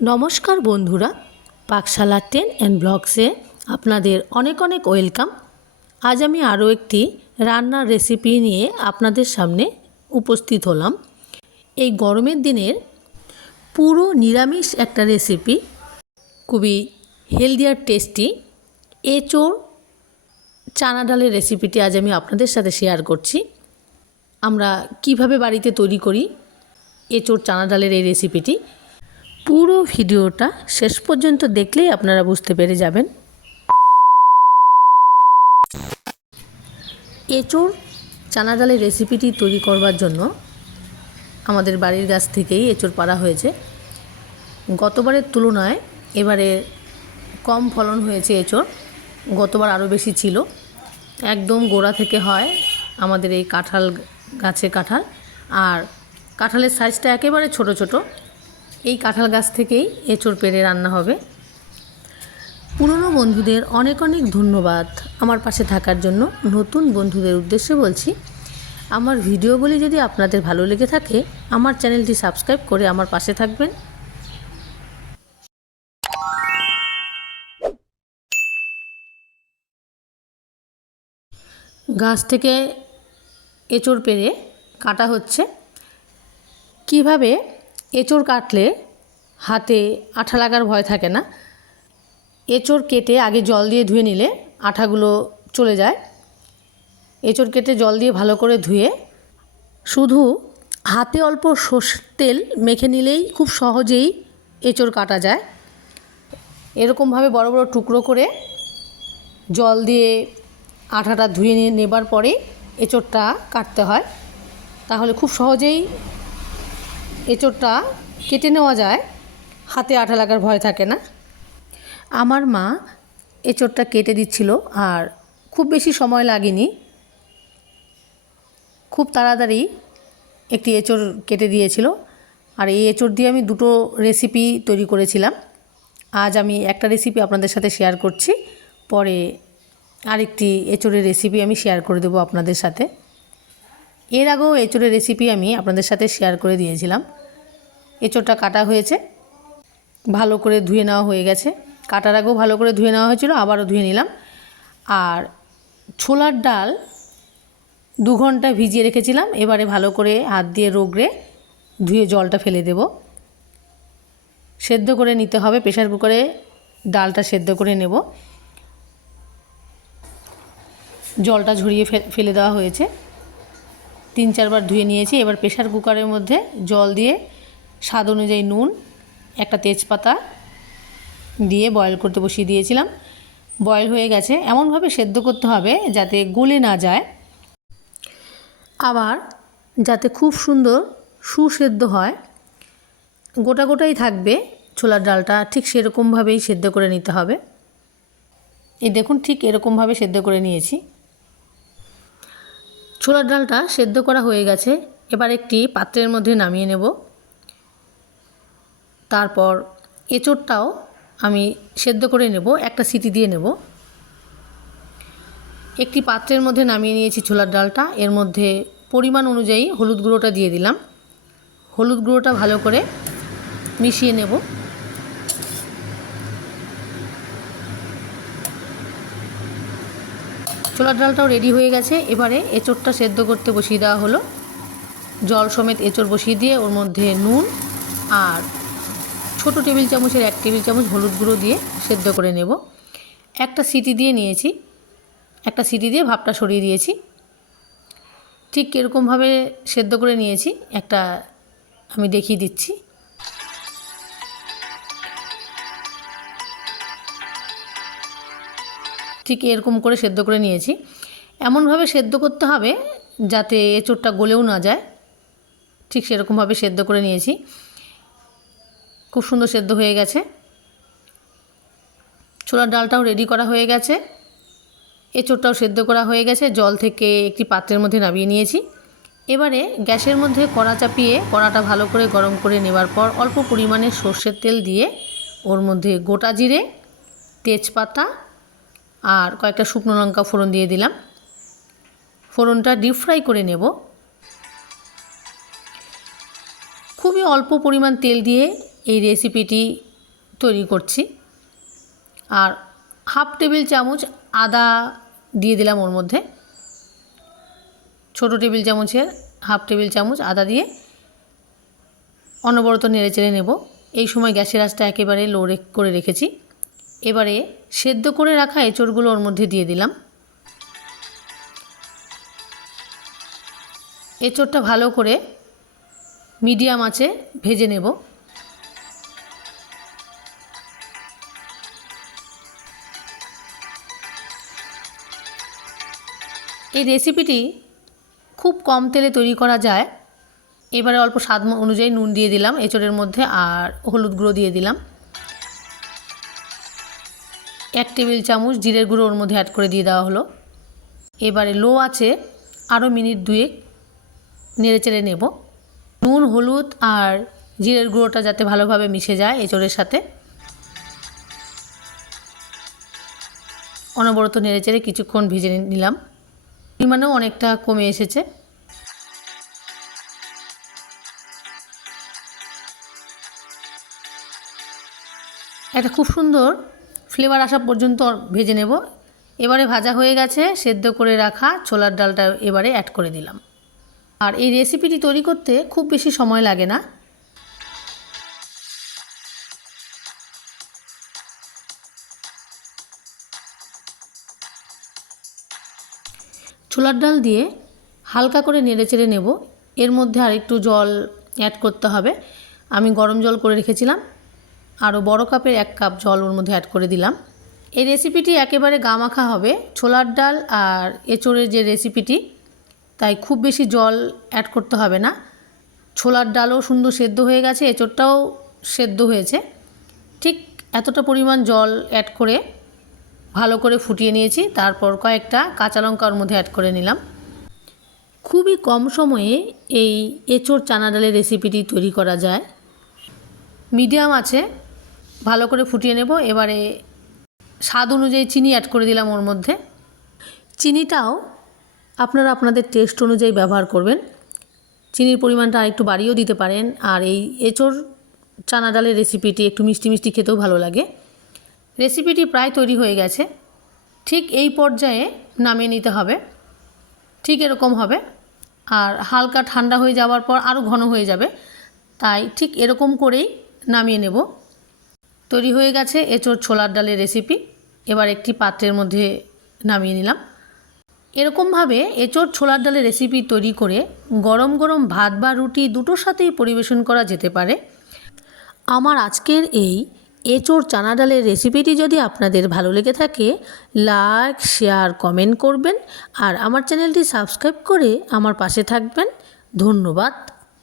নমস্কার বন্ধুরা, পাকশালা ten and ব্লগসে আপনাদের অনেক অনেক ওয়েলকাম। আজ আমি আরও একটি রান্নার রেসিপি নিয়ে আপনাদের সামনে উপস্থিত হলাম। এই গরমের দিনের পুরো নিরামিষ একটা রেসিপি, খুবই হেলদি আর টেস্টি, এঁচোড়, চানা ডালের রেসিপিটি আজ আমি আপনাদের সাথে শেয়ার করছি। আমরা কীভাবে বাড়িতে তৈরি করি এঁচোড়, চানা ডালের এই রেসিপিটি পুরো ভিডিওটা শেষ পর্যন্ত দেখলেই আপনারা বুঝতে পেরে যাবেন। এঁচোড় চানা ডালের রেসিপিটি তৈরি করবার জন্য আমাদের বাড়ির গাছ থেকেই এঁচোড় পাড়া হয়েছে। গতবারের তুলনায় এবারে কম ফলন হয়েছে এঁচোড়, গতবার আরও বেশি ছিল। একদম গোড়া থেকে হয় আমাদের এই কাঁঠাল গাছে কাঁঠাল, আর কাঁঠালের সাইজটা একেবারে ছোট ছোট। এই কাঁঠাল গাছ থেকেই এঁচোড় পেড়ে রান্না হবে। পুরনো বন্ধুদের অনেক অনেক ধন্যবাদ আমার পাশে থাকার জন্য। নতুন বন্ধুদের উদ্দেশ্যে বলছি, আমার ভিডিওগুলি যদি আপনাদের ভালো লেগে থাকে, আমার চ্যানেলটি সাবস্ক্রাইব করে আমার পাশে থাকবেন। গাছ থেকে এঁচড় পেরে কাটা হচ্ছে। কীভাবে এঁচড় কাটলে হাতে আঠা লাগার ভয় থাকে না। এঁচড় কেটে আগে জল দিয়ে ধুয়ে নিলে আঠাগুলো চলে যায়। এঁচড় কেটে জল দিয়ে ভালো করে ধুয়ে শুধু হাতে অল্প সর্ষের তেল মেখে নিলেই খুব সহজেই এঁচড় কাটা যায়। এরকমভাবে বড় বড় টুকরো করে জল দিয়ে আঠাটা ধুয়ে নিয়ে নেবার পরে এঁচড়টা কাটতে হয়। তাহলে খুব সহজেই এঁচড়টা কেটে নেওয়া যায়। হাতে আঠা লাগার ভয় থাকে না। আমার মা এঁচড়টা কেটে দিচ্ছিল আর খুব বেশি সময় লাগেনি। খুব তাড়াতাড়ি একটি এঁচড় কেটে দিয়েছিল। আর এই এঁচড় দিয়ে আমি দুটো রেসিপি তৈরি করেছিলাম। আজ আমি একটা রেসিপি আপনাদের সাথে শেয়ার করছি। পরে আরেকটি এঁচড়ের রেসিপি আমি শেয়ার করে দেবো আপনাদের সাথে। এর আগেও এঁচড়ের রেসিপি আমি আপনাদের সাথে শেয়ার করে দিয়েছিলাম। এঁচড়টা কাটা হয়েছে। ভালো করে ধুয়ে নেওয়া হয়ে গেছে। কাটার আগেও ভালো করে ধুয়ে নেওয়া হয়েছিল, আবারও ধুয়ে নিলাম। আর ছোলার ডাল দু ঘণ্টা ভিজিয়ে রেখেছিলাম, এবারে ভালো করে হাত দিয়ে রোগড়ে ধুয়ে জলটা ফেলে দেব। সেদ্ধ করে নিতে হবে প্রেশার কুকারে ডালটা সেদ্ধ করে নেব। জলটা ঝরিয়ে ফেলে দেওয়া হয়েছে। তিন চারবার ধুয়ে নিয়েছি, এবার প্রেশার কুকারের মধ্যে জল দিয়ে স্বাদ অনুযায়ী নুন, একটা তেজপাতা দিয়ে বয়েল করতে বসিয়ে দিয়েছিলাম। বয়েল হয়ে গেছে। এমনভাবে সেদ্ধ করতে হবে যাতে গলে না যায়। আবার যাতে খুব সুন্দর সুসেদ্ধ হয়, গোটা গোটাই থাকবে। ছোলার ডালটা ঠিক সেরকমভাবেই সেদ্ধ করে নিতে হবে। এই দেখুন, ঠিক এরকমভাবে সেদ্ধ করে নিয়েছি। ছোলার ডালটা সেদ্ধ করা হয়ে গেছে। এবার একটি পাত্রের মধ্যে নামিয়ে নেব। তারপর এঁচোড়টাও আমি সেদ্ধ করে নেব, একটা সিটি দিয়ে নেব। একটি পাত্রের মধ্যে নামিয়ে নিয়েছি ছোলার ডালটা, এর মধ্যে পরিমাণ অনুযায়ী হলুদ গুঁড়োটা দিয়ে দিলাম। হলুদ গুঁড়োটা ভালো করে মিশিয়ে নেব। ছোলার ডালটাও রেডি হয়ে গেছে, এবারে এঁচোড়টা সেদ্ধ করতে বসিয়ে দেওয়া হলো। জল সমেত এঁচোড় বসিয়ে দিয়ে ওর মধ্যে নুন আর ছোট টেবিল চামচের এক টেবিল চামচ হলুদ গুঁড়ো দিয়ে সেদ্ধ করে নেব। একটা সিটি দিয়ে নিয়েছি। একটা সিটি দিয়ে ভাপটা সরিয়ে দিয়েছি। ঠিক এরকমভাবে সেদ্ধ করে নিয়েছি, একটা আমি দেখিয়ে দিচ্ছি। ঠিক এরকম করে সেদ্ধ করে নিয়েছি। এমনভাবে সেদ্ধ করতে হবে যাতে এঁচোড়টা গলেও না যায়। ঠিক সেরকমভাবে সেদ্ধ করে নিয়েছি। খুব সুন্দর সেদ্ধ হয়ে গেছে। ছোলার ডালটাও রেডি করা হয়ে গেছে। এঁচোড়টাও সেদ্ধ করা হয়ে গেছে। জল থেকে একটি পাত্রের মধ্যে নামিয়ে নিয়েছি। এবারে গ্যাসের মধ্যে কড়া চাপিয়ে কড়াটা ভালো করে গরম করে নেবার পর অল্প পরিমাণে সর্ষের তেল দিয়ে ওর মধ্যে গোটা জিরে, তেজপাতা আর কয়েকটা শুকনো লঙ্কা ফোড়ন দিয়ে দিলাম। ফোড়নটা ডিপ ফ্রাই করে নেব। খুবই অল্প পরিমাণ তেল দিয়ে এই রেসিপিটি তৈরি করছি। আর হাফ টেবিল চামচ আদা দিয়ে দিলাম ওর মধ্যে। ছোটো টেবিল চামচের হাফ টেবিল চামচ আদা দিয়ে অনবরত নেড়ে চেড়ে নেব। এই সময় গ্যাসের আঁচটা একেবারে লো করে রেখেছি। এবারে সেদ্ধ করে রাখা এঁচড়গুলো ওর মধ্যে দিয়ে দিলাম। এঁচড়টা ভালো করে মিডিয়াম আছে ভেজে নেব। এই রেসিপিটি খুব কম তেলে তৈরি করা যায়। এবারে অল্প স্বাদ অনুযায়ী নুন দিয়ে দিলাম, এঁচড়ের মধ্যে, আর হলুদ গুঁড়ো দিয়ে দিলাম। এক টেবিল চামচ জিরের গুঁড়ো ওর মধ্যে অ্যাড করে দিয়ে দেওয়া হলো। এবারে লো আছে আরও মিনিট দুয়েক নেড়ে চেড়ে নেব। নুন, হলুদ আর জিরের গুঁড়োটা যাতে ভালোভাবে মিশে যায় এঁচড়ের সাথে। অনবরত নেড়ে চেড়ে কিছুক্ষণ ভেজে নিলাম। পরিমাণেও অনেকটা কমে এসেছে। একটা খুব সুন্দর ফ্লেভার আসা পর্যন্ত ভেজে নেব। এবারে ভাজা হয়ে গেছে, সেদ্ধ করে রাখা ছোলার ডালটা এবারে অ্যাড করে দিলাম। আর এই রেসিপিটি তৈরি করতে খুব বেশি সময় লাগে না। ছোলার ডাল দিয়ে হালকা করে নেড়ে চেড়ে নেব। এর মধ্যে আর একটু জল অ্যাড করতে হবে। আমি গরম জল করে রেখেছিলাম। আরও বড় কাপের এক কাপ জল ওর মধ্যে অ্যাড করে দিলাম। এই রেসিপিটি একেবারে গামাখা হবে। ছোলার ডাল আর এঁচোড়ের যে রেসিপিটি তাই খুব বেশি জল অ্যাড করতে হবে না। ছোলার ডালও সুন্দর সেদ্ধ হয়ে গেছে, এঁচোড়টাও সেদ্ধ হয়েছে। ঠিক এতটা পরিমাণ জল অ্যাড করে ভালো করে ফুটিয়ে নিয়েছি, তারপর কয়েকটা কাঁচা লঙ্কা ওর মধ্যে অ্যাড করে নিলাম। খুবই কম সময়ে এই এঁচোড় চানা ডালের রেসিপিটি তৈরি করা যায়। মিডিয়াম আছে, ভালো করে ফুটিয়ে নেব। এবারে স্বাদ অনুযায়ী চিনি অ্যাড করে দিলাম ওর মধ্যে। চিনিটাও আপনারা আপনাদের টেস্ট অনুযায়ী ব্যবহার করবেন। চিনির পরিমাণটা আরেকটু বাড়িয়েও দিতে পারেন। আর এই এঁচোড় চানা ডালের রেসিপিটি একটু মিষ্টি মিষ্টি খেতেও ভালো লাগে। রেসিপিটি প্রায় তৈরি হয়ে গেছে। ঠিক এই পর্যায়ে নামিয়ে নিতে হবে। ঠিক এরকম হবে। আর হালকা ঠান্ডা হয়ে যাওয়ার পর আরও ঘন হয়ে যাবে। তাই ঠিক এরকম করেই নামিয়ে নেব। তৈরি হয়ে গেছে এঁচোড় ছোলার ডালের রেসিপি। এবার একটি পাত্রের মধ্যে নামিয়ে নিলাম। এরকমভাবে এঁচোড় ছোলার ডালের রেসিপি তৈরি করে গরম গরম ভাত বা রুটি দুটোর সাথেই পরিবেশন করা যেতে পারে। আমার আজকের এই এঁচোড় চানা ডালের রেসিপিটি যদি আপনাদের ভালো লেগে থাকে লাইক শেয়ার কমেন্ট করবেন। আর আমার চ্যানেলটি সাবস্ক্রাইব করে আমার পাশে থাকবেন। ধন্যবাদ।